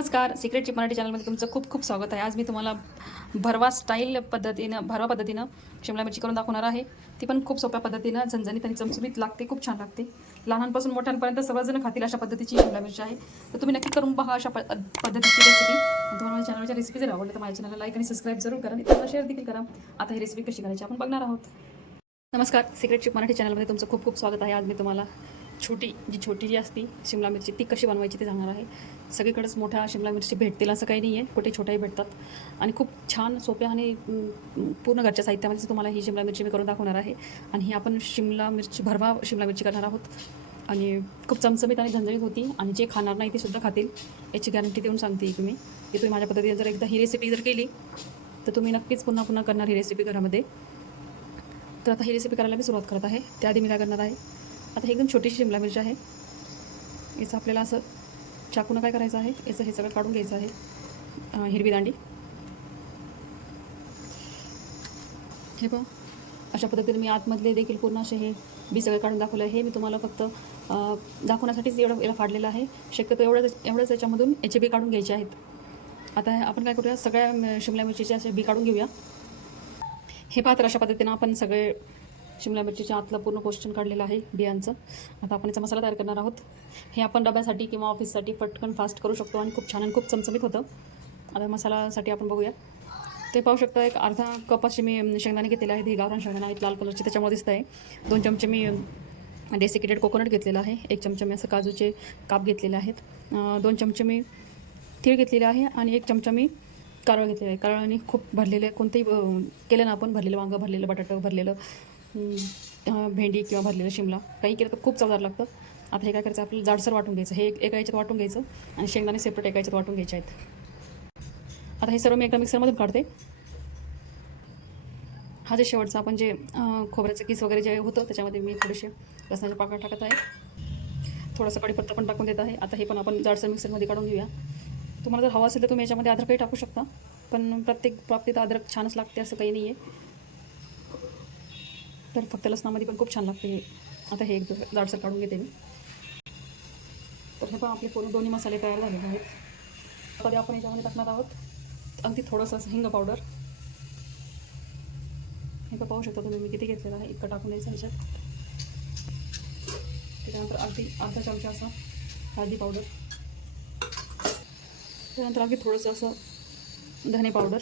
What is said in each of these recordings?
नमस्कार. सिक्रेटची मराठी चॅनलमध्ये तुमचं खूप खूप स्वागत आहे. आज मी तुम्हाला भरवा स्टाईल पद्धतीनं भरवा पद्धतीनं शिमला मिरची करून दाखवणार आहे. ती पण खूप सोप्या पद्धतीनं झणझणीत आणि चमचमीत लागते खूप छान लागते. लहानपासून मोठ्यांपर्यंत सर्वजण खातील अशा पद्धतीची शिमला मिरची आहे. तर तुम्ही नक्की करून पहा अशा प पद्धतीची रेसिपी तुम्हाला माझ्या चॅनलच्या रेसिपी जर आवडली तर माझ्या चॅनलला लाईक आणि सबस्क्राईब जरूर करा. आणि तुम्हाला शेअर देखील करा. आता ही रेसिपी कशी करायची आपण बघणार आहोत. नमस्कार. सिक्रेटची मराठी चॅनलमध्ये तुमचं खूप खूप स्वागत आहे. आज मी तुम्हाला छोटी जी छोटी जी असती शिमला मिरची ती कशी बनवायची ते सांगणार आहे. सगळीकडेच मोठ्या शिमला मिरची भेटतील असं काही नाही आहे कुठे छोट्याही भेटतात. आणि खूप छान सोप्या आणि पूर्ण घरच्या साहित्यामध्ये तुम्हाला ही शिमला मिरची मी करून दाखवणार आहे. आणि ही आपण शिमला मिरची भरवा शिमला मिरची करणार आहोत. आणि खूप चमचमीत आणि झणझणीत होती. आणि जे खाणार नाही ते सुद्धा खातील. याची गॅरंटी देऊन सांगते की मी की तुम्ही माझ्या पद्धतीने जर एकदा ही रेसिपी जर केली तर तुम्ही नक्कीच पुन्हा पुन्हा करणार ही रेसिपी घरामध्ये. तर आता ही रेसिपी करायला मी सुरुवात करत आहे. त्याआधी मी काय करणार आहे आता ही एकदम छोटीशी शिमला मिरची आहे. याचं आपल्याला असं चाकूनं काय करायचं आहे? याचं हे सगळं काढून घ्यायचं आहे. हिरवी दांडी. हे बघ अशा पद्धतीने मी आतमधले देखील पूर्ण असे हे बी सगळं काढून दाखवलं आहे. हे मी तुम्हाला फक्त दाखवण्यासाठीच एवढं याला फाडलेलं आहे. शक्यतो एवढंच एवढंच याच्यामधून याचे बी काढून घ्यायचे आहेत. आता हे आपण काय करूया? सगळ्या शिमल्या शिमला मिरचीचे असे बी काढून घेऊया. हे पात्र अशा पद्धतीनं आपण सगळे शिमला मिरचीच्या आतलं पूर्ण क्वेश्चन काढलेलं आहे बियांचं. आता आपण याचा मसाला तयार करणार आहोत. हे आपण डब्यासाठी किंवा ऑफिससाठी पटकन फास्ट करू शकतो आणि खूप छान आणि खूप चमचमीत होतं. आता मसाल्यासाठी आपण बघूया. ते पाहू शकता एक अर्धा कप असे मी शेंगदाणे घेतलेले आहेत. हे गावरान शेंगदाणे आहेत लाल कलरचे त्याच्यामध्ये दिसत आहे दोन चमचे मी डेसिकेटेड कोकोनट घेतलेलं आहे. एक चमचा मी असं काजूचे काप घेतलेले आहेत. दोन चमचे मी तीळ घेतलेले आहे आणि एक चमचा मी कारळ घेतलेलं आहे. कारळाने खूप भरलेले कोणतेही केलं ना आपण भरलेलं वांगं भरलेलं बटाटं भरलेलं भेंडी किंवा भरलेलं शिमला. काही केलं तर खूप चवदार लागतं. आता हे काय करायचं? आपल्याला जाडसर वाटून घ्यायचं. हे एक एका याच्यात वाटून घ्यायचं आणि शेंगदाणे सेपरेट एका याच्यात वाटून घ्यायचे आहेत. आता हे सर्व मी एकदा मिक्सरमधून काढते. हा जे शेवटचा आपण जे खोबऱ्याचं किस वगैरे जे होतं त्याच्यामध्ये मी थोडेसे लसणाचे पाकळ टाकत आहे. थोडासा कडीपत्ता पण टाकून देत आहे. आता हे पण आपण जाडसर मिक्सरमध्ये काढून घेऊया. तुम्हाला जर हवं असेल तर तुम्ही याच्यामध्ये अद्रकही टाकू शकता. पण प्रत्येक बाबतीत अद्रक छानच लागते असं काही नाही आहे तर फक्त लसणामध्ये पण खूप छान लागते हे. आता हे एक जाडसर काढून घेते मी. तर हे पण आपले पूर्ण दोन्ही मसाले तयार झालेले आहेत. तरी आपण याच्यामध्ये टाकणार आहोत अगदी थोडंसं असं हिंग पावडर हे पण पाहू शकता तुम्ही मी किती घेतलेलं आहे. इतकं टाकून द्यायचं ह्याच्यात त्याच्यानंतर अगदी अर्धा चमचा असा हळदी पावडर त्यानंतर अगदी थोडंसं असं धने पावडर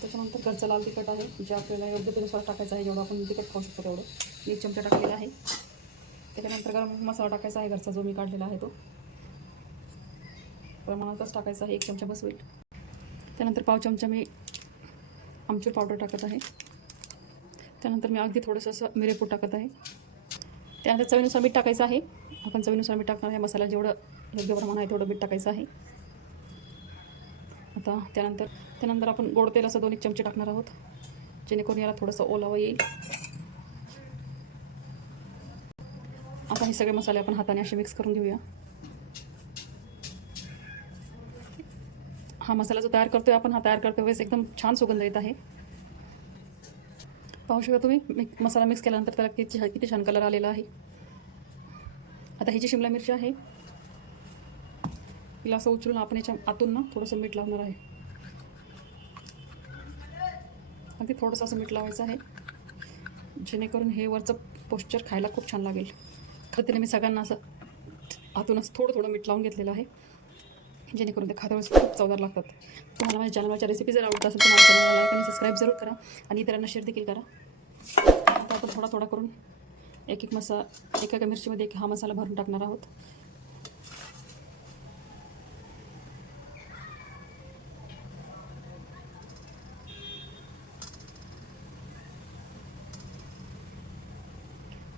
त्याच्यानंतर घरचं लाल तिखट आहे जे आपल्याला योग्य त्यानुसार टाकायचं आहे जेवढं आपण तिखट खाऊ शकतो तेवढं. एक चमचा टाकलेला आहे. त्याच्यानंतर गरम मसाला टाकायचा आहे घरचा जो मी काढलेला आहे तो. प्रमाणातच टाकायचा आहे एक चमचा बस होईल त्यानंतर पाव चमचा मी आमचूर पावडर टाकत आहे. त्यानंतर मी अगदी थोडंसं असं मिरेपूड टाकत आहे. त्यानंतर चवीनुसार मीठ टाकायचं आहे. आपण चवीनुसार मीठ टाकणार आहे मसाला जेवढं योग्य प्रमाण आहे तेवढं मीठ टाकायचं आहे. आता त्यानंतर त्यानंतर आपण गोड तेल असं दोन एक चमचे टाकणार आहोत जेणेकरून याला थोडंसं ओलावं येईल. आता हे सगळे मसाले आपण हाताने असे मिक्स करून घेऊया. हा मसाला जो तयार करतोय आपण हा तयार करतो वेळेस एकदम छान सुगंध येत आहे. पाहू शकता तुम्ही मी मसाला मिक्स केल्यानंतर त्याला किती किती छान कलर आलेला आहे. आता ही जी शिमला मिरची आहे. तिला असं उचलून आपण याच्या आतून ना थोडंसं मीठ लावणार आहे. अगदी थोडंसं असं मीठ लावायचं आहे. जेणेकरून हे वरचं पोश्चर खायला खूप छान लागेल. खरं तिने मी सगळ्यांना असं आतूनच थोडं थोडं मीठ लावून घेतलेलं आहे. जेणेकरून ते खात्यावेळेस खूप चवदार लागतात. तुम्हाला माझ्या चॅनलच्या रेसिपी जर आवडत असेल तर माझ्या चॅनलला लाईक आणि सबस्क्राईब जरूर करा आणि इतरांना शेअर देखील करा. आता आपण थोडा थोडा करून एक एक मसा एका एका मिरचीमध्ये एक हा मसाला भरून टाकणार आहोत.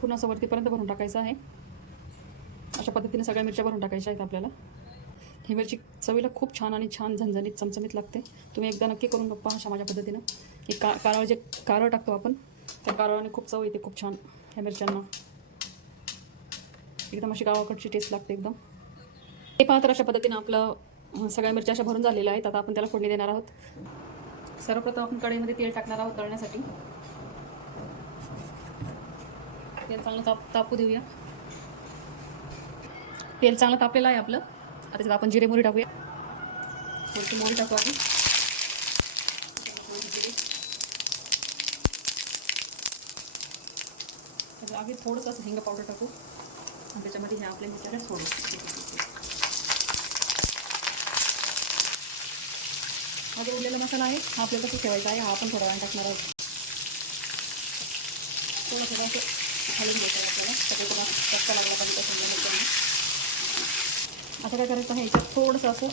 पूर्ण असं वरतीपर्यंत भरून टाकायचं आहे. अशा पद्धतीने सगळ्या मिरच्या भरून टाकायच्या आहेत आपल्याला. ही मिरची चवीला खूप छान आणि छान झणझणीत चमचमीत लागते. तुम्ही एकदा नक्की करून पहा अशा माझ्या पद्धतीनं. की का कारळ जे कारळ टाकतो आपण त्या कारळाने खूप चव येते खूप छान ह्या मिरच्यांना. एकदम अशी गावाकडची टेस्ट लागते एकदम. हे पाहतर तर अशा पद्धतीनं आपलं सगळ्या मिरच्या अशा भरून झालेल्या आहेत. आता आपण त्याला फोडणी देणार आहोत. सर्वप्रथम आपण कढईमध्ये तेल टाकणार आहोत तळण्यासाठी. तेल चांगलं ताप तापू देऊया. तेल चांगलं तापलेलं आहे आपलं. आता त्यात आपण जिरे मोहरी टाकूया. थोडीशी मोहरी टाकू आपण. थोडीशी जिरे आधी थोडंसं असं हिंग पावडर टाकू. आणि त्याच्यामध्ये हे आपले मिसळ्या सोडू. हा जो उरलेला मसाला आहे हा आपल्याला कसं ठेवायचा आहे. हा आपण थोडा वेळ टाकणार आहोत. थोडं थोडं असं घालून घ्यायचं आपल्याला. सगळे त्याला चक्का लागला पाहिजे असं समजा आता काय करायचं आहे याच्यात थोडंसं असं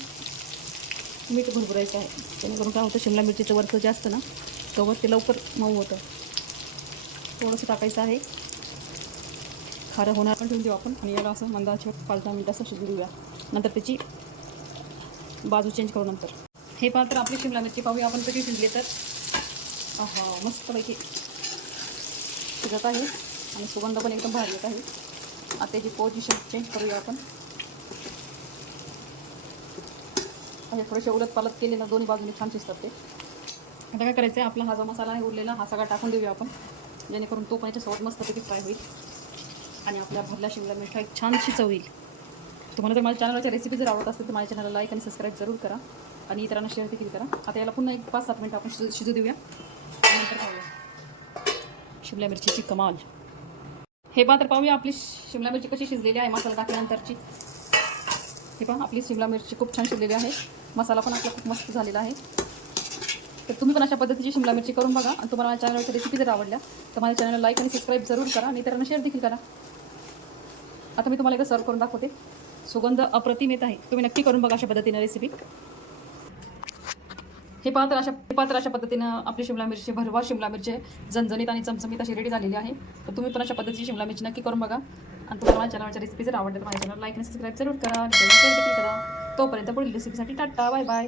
मीठ भरभरायचं आहे. जेणेकरून काय होतं शिमला मिरचीचं वरचं जास्त ना कवर ते लवकर मऊ होतं. थोडंसं टाकायचं आहे. खारं होणार पण ठेवून देऊ आपण. आणि याला असं मंदाचे पाच दहा मिनटं असं शिजू देऊया. नंतर त्याची बाजू चेंज करू नंतर. हे पात्र आपली शिमला मिरची पाहूया आपण कधी शिजले तर. हा मस्तपैकी शिजत आहे. आणि सुगंध पण एकदम भारी येत आहे. आता त्याची पोझिशन चेंज करूया आपण. असे थोडेसे उलट पालत केले ना दोन्ही बाजूने छान शिजतात ते. आता काय करायचं आहे आपला हा जो मसाला आहे उरलेला हा सगळा टाकून देऊया आपण. जेणेकरून तो पण याच्यासोबत मस्तपैकी फ्राय होईल. आणि आपल्या भरल्या शिमला मिरच्या एक छान शिजव होईल तुम्हाला जर माझ्या चॅनलच्या रेसिपी जर आवडत असेल तर माझ्या चॅनलला लाईक आणि सबस्क्राईब जरूर करा. आणि इतरांना शेअर देखील करा. आता याला पुन्हा एक पाच सात मिनटं आपण शिजू शिजू देऊया. नंतर पाहूया शिमला मिरचीची कमाल. हे पात्र पाहूया आपली शिमला मिरची कशी शिजलेली आहे मसाला टाकल्यानंतरची. हे पहा आपली शिमला मिरची खूप छान शिजलेली आहे. मसाला पण आपला खूप मस्त झालेला आहे. तर तुम्ही पण अशा पद्धतीची शिमला मिरची करून बघा. आणि तुम्हाला माझ्या चॅनलच्या रेसिपी जर आवडल्या तर माझ्या चॅनलला लाईक आणि सबस्क्राईब जरूर करा. आणि इतरांना शेअर देखील करा. आता मी तुम्हाला एकदा सर्व करून दाखवते. सुगंध अप्रतिम येत आहे. तुम्ही नक्की करून बघा अशा पद्धतीनं रेसिपी हे पात्र अशा हे पात्र अशा पद्धतीनं आपली शिमला मिरची भरवा शिमला मिरची झणझणीत आणि चमचमीत अशी रेडी झालेली आहे. तर तुम्ही पण अशा पद्धतीची शिमला मिरची नक्की करून बघा. आणि तुम्हाला माझ्या चॅनलच्या रेसिपी जर आवडते तर माझ्या चॅनल लाईक आणि सबस्क्राईब जरूर करा. आणि करा. तोपर्यंत पुढील रेसिपीसाठी टाटा बाय बाय